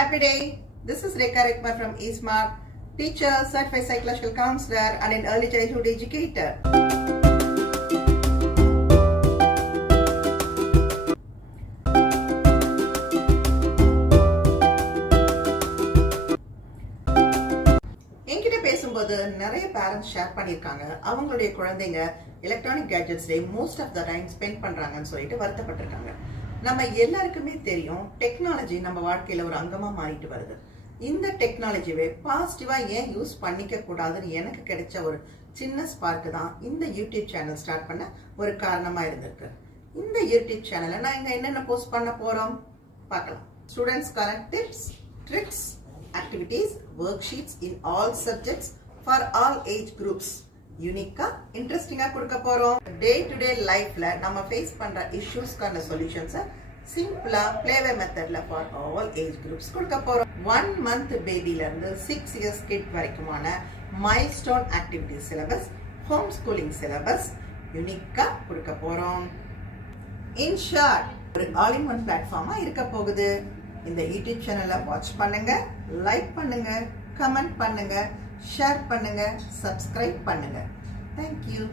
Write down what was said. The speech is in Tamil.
Happy day. This is Rekha Rekma from eSmart, teacher, certified psychological counselor and an early childhood educator. என்கிட்ட பேசும்போது நிறைய பேரண்ட்ஸ் ஷேர் பண்ணியிருக்காங்க அவங்களுடைய குழந்தைங்க எலக்ட்ரானிக் கேட்ஜெட்ஸ்ல most of the time spend பண்றாங்கன்னு சொல்லிட்டு வருத்தப்பட்டிருக்காங்க. நம்ம எல்லாருக்குமே தெரியும் டெக்னாலஜி நம்ம வாழ்க்கையில ஒரு அங்கமா மாறிட்டு வருது. இந்த டெக்னாலஜியை பாசிட்டிவா ஏன் யூஸ் பண்ணிக்க கூடாதுன்னு எனக்கு கிடைச்ச ஒரு சின்ன ஸ்பார்க் தான் இந்த யூடியூப் சேனல் ஸ்டார்ட் பண்ண ஒரு காரணமா இருந்திருக்கு. இந்த யூடியூப் சேனல்ல நான் இங்க என்னென்ன போஸ்ட் பண்ண போறோம் பார்க்கலாம். ஸ்டூடெண்ட்ஸ்க்கான tips, tricks, activities, worksheets in all subjects for all age groups யூனிக்கா இன்ட்ரெஸ்டிங்கா கொடுக்க போறோம். டே டு டே லைஃப்ல நம்ம ஃபேஸ் பண்ற இஷ்யூஸ்க்கான சொல்யூஷன்ஸை சிம்பிளா பிளேவே மெத்தட்ல ஃபார் ஆல் ஏஜ் குரூப்ஸ் கொடுக்க போறோம். 1 month பேபில இருந்து 6 years கிட் வரைக்குமான milestone activity syllabus, home schooling syllabus யூனிக்கா கொடுக்க போறோம். இன் ஷார்ட் ஒரு ஆல் இன் ஒன் பிளாட்ஃபார்மா இருக்க போகுது. இந்த யூடியூப் சேனலை வாட்ச் பண்ணுங்க, லைக் பண்ணுங்க, கமெண்ட் பண்ணுங்க, ஷேர் பண்ணுங்க, சப்ஸ்கிரைப் பண்ணுங்க. Thank you.